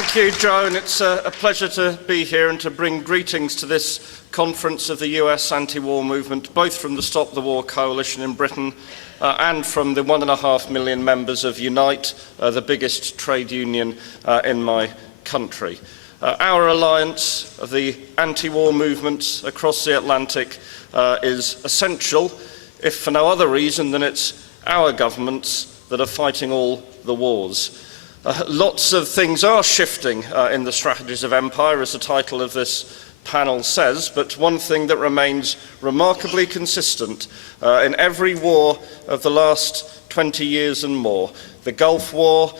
Thank you, Joe, and it's a pleasure to be here and to bring greetings to this conference of the US anti-war movement, both from the Stop the War coalition in Britain and from the 1.5 million members of UNITE, the biggest trade union in my country. Our alliance of the anti-war movements across the Atlantic is essential, if for no other reason than it's our governments that are fighting all the wars. Lots of things are shifting in the strategies of empire, as the title of this panel says, but one thing that remains remarkably consistent in every war of the last 20 years and more, the Gulf War,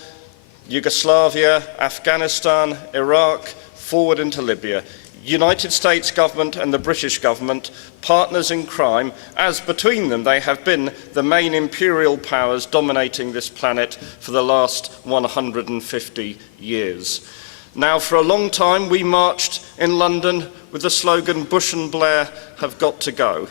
Yugoslavia, Afghanistan, Iraq, forward into Libya, United States government and the British government, partners in crime, as between them they have been the main imperial powers dominating this planet for the last 150 years. Now, for a long time we marched in London with the slogan, Bush and Blair have got to go.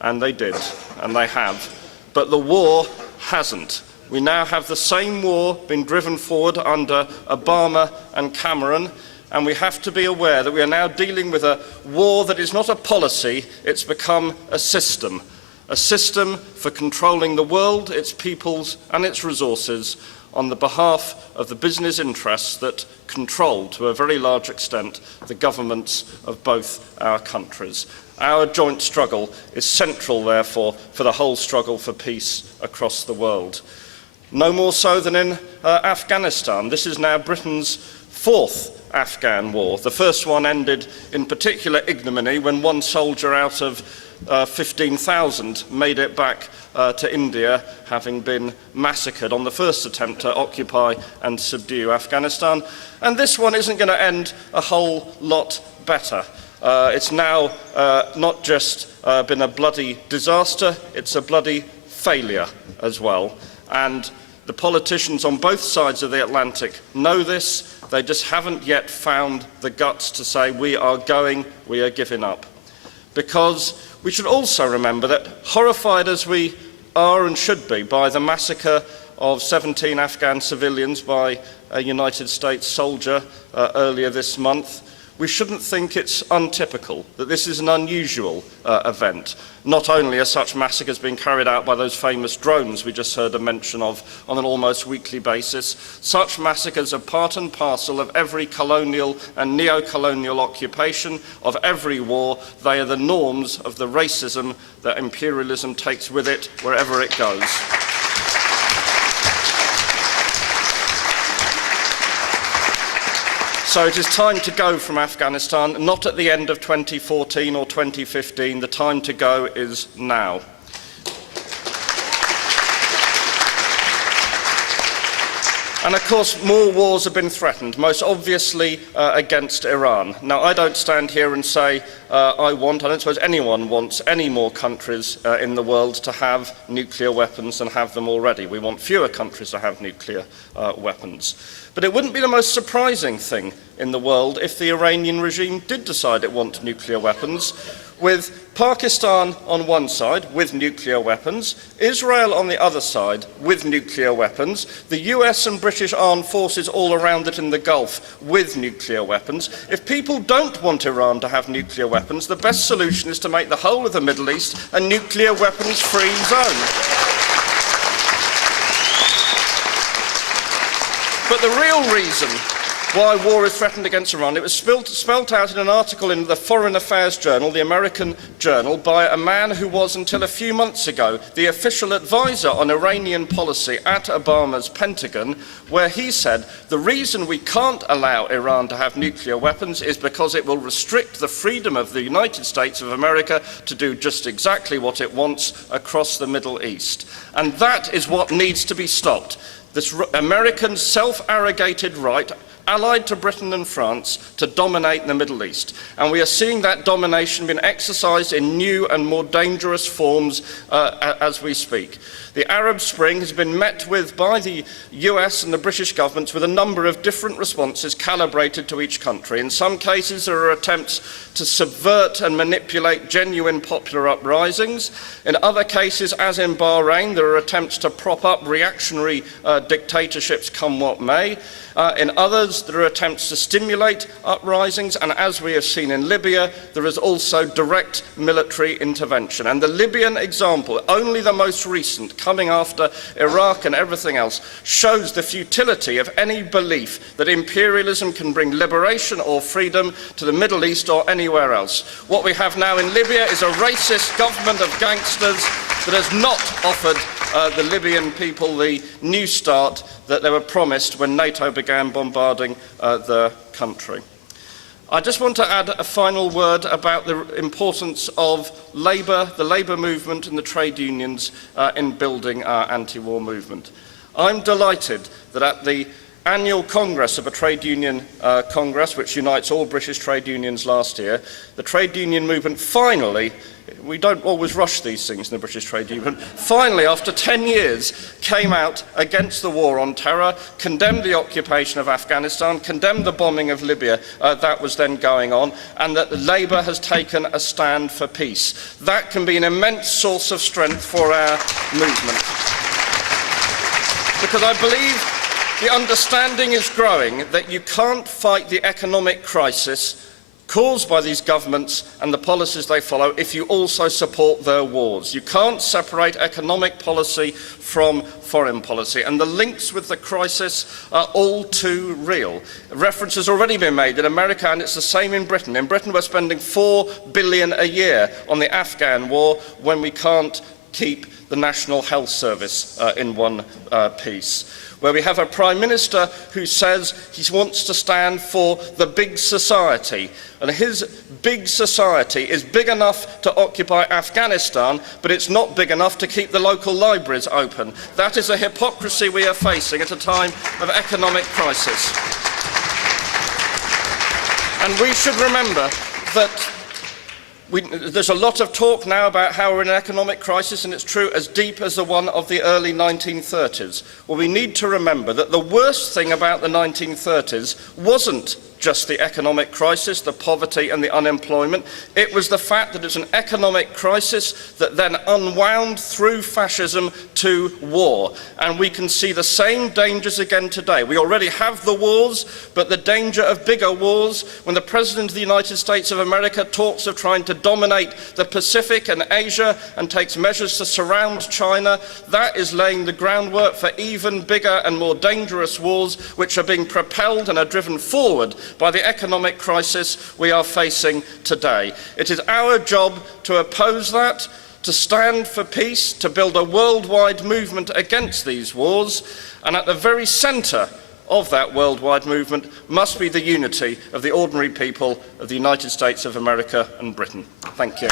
And they did, and they have. But the war hasn't. We now have the same war being driven forward under Obama and Cameron, and we have to be aware that we are now dealing with a war that is not a policy, it's become a system for controlling the world, its peoples and its resources on the behalf of the business interests that control, to a very large extent, the governments of both our countries. Our joint struggle is central, therefore, for the whole struggle for peace across the world. No more so than in Afghanistan. This is now Britain's fourth Afghan war. The first one ended in particular ignominy when one soldier out of 15,000 made it back to India, having been massacred on the first attempt to occupy and subdue Afghanistan. And this one isn't going to end a whole lot better. It's now not just been a bloody disaster, it's a bloody failure as well. And the politicians on both sides of the Atlantic know this. They just haven't yet found the guts to say, we are going, we are giving up. Because we should also remember that, horrified as we are and should be by the massacre of 17 Afghan civilians by a United States soldier earlier this month, we shouldn't think it's untypical, that this is an unusual event. Not only are such massacres being carried out by those famous drones we just heard a mention of on an almost weekly basis, such massacres are part and parcel of every colonial and neo-colonial occupation, of every war. They are the norms of the racism that imperialism takes with it wherever it goes. So it is time to go from Afghanistan, not at the end of 2014 or 2015. The time to go is now. And of course, more wars have been threatened, most obviously against Iran. Now, I don't stand here and say I don't suppose anyone wants any more countries in the world to have nuclear weapons than have them already. We want fewer countries to have nuclear weapons. But it wouldn't be the most surprising thing in the world if the Iranian regime did decide it wants nuclear weapons, with Pakistan on one side with nuclear weapons, Israel on the other side with nuclear weapons, the US and British armed forces all around it in the Gulf with nuclear weapons. If people don't want Iran to have nuclear weapons, the best solution is to make the whole of the Middle East a nuclear weapons-free zone. But the real reason why war is threatened against Iran, it was spelt out in an article in the Foreign Affairs Journal, the American journal, by a man who was, until a few months ago, the official advisor on Iranian policy at Obama's Pentagon, where he said, the reason we can't allow Iran to have nuclear weapons is because it will restrict the freedom of the United States of America to do just exactly what it wants across the Middle East. And that is what needs to be stopped. This American self-arrogated right, allied to Britain and France, to dominate the Middle East. And we are seeing that domination being exercised in new and more dangerous forms as we speak. The Arab Spring has been met with by the US and the British governments with a number of different responses calibrated to each country. In some cases, there are attempts to subvert and manipulate genuine popular uprisings. In other cases, as in Bahrain, there are attempts to prop up reactionary dictatorships come what may. In others, others, there are attempts to stimulate uprisings, and as we have seen in Libya, there is also direct military intervention. And the Libyan example, only the most recent, coming after Iraq and everything else, shows the futility of any belief that imperialism can bring liberation or freedom to the Middle East or anywhere else. What we have now in Libya is a racist government of gangsters that has not offered the Libyan people the new start that they were promised when NATO began bombarding the country. I just want to add a final word about the importance of labour, the labour movement and the trade unions in building our anti-war movement. I'm delighted that at the annual Congress of a trade union Congress, which unites all British trade unions last year, the trade union movement finally, we don't always rush these things in the British trade union, finally after 10 years came out against the war on terror, condemned the occupation of Afghanistan, condemned the bombing of Libya that was then going on, and that Labour has taken a stand for peace. That can be an immense source of strength for our movement. Because I believe the understanding is growing that you can't fight the economic crisis caused by these governments and the policies they follow if you also support their wars. You can't separate economic policy from foreign policy, and the links with the crisis are all too real. Reference has already been made in America, and it's the same in Britain. In Britain, we're spending $4 billion a year on the Afghan war when we can't keep the National Health Service in one piece, where we have a Prime Minister who says he wants to stand for the big society, and his big society is big enough to occupy Afghanistan, but it's not big enough to keep the local libraries open. That is a hypocrisy we are facing at a time of economic crisis. And we should remember that there's a lot of talk now about how we're in an economic crisis, and it's true, as deep as the one of the early 1930s. Well, we need to remember that the worst thing about the 1930s wasn't just the economic crisis, the poverty and the unemployment. It was the fact that it's an economic crisis that then unwound through fascism to war. And we can see the same dangers again today. We already have the wars, but the danger of bigger wars, when the President of the United States of America talks of trying to dominate the Pacific and Asia and takes measures to surround China, that is laying the groundwork for even bigger and more dangerous wars, which are being propelled and are driven forward by the economic crisis we are facing today. It is our job to oppose that, to stand for peace, to build a worldwide movement against these wars, and at the very centre of that worldwide movement must be the unity of the ordinary people of the United States of America and Britain. Thank you.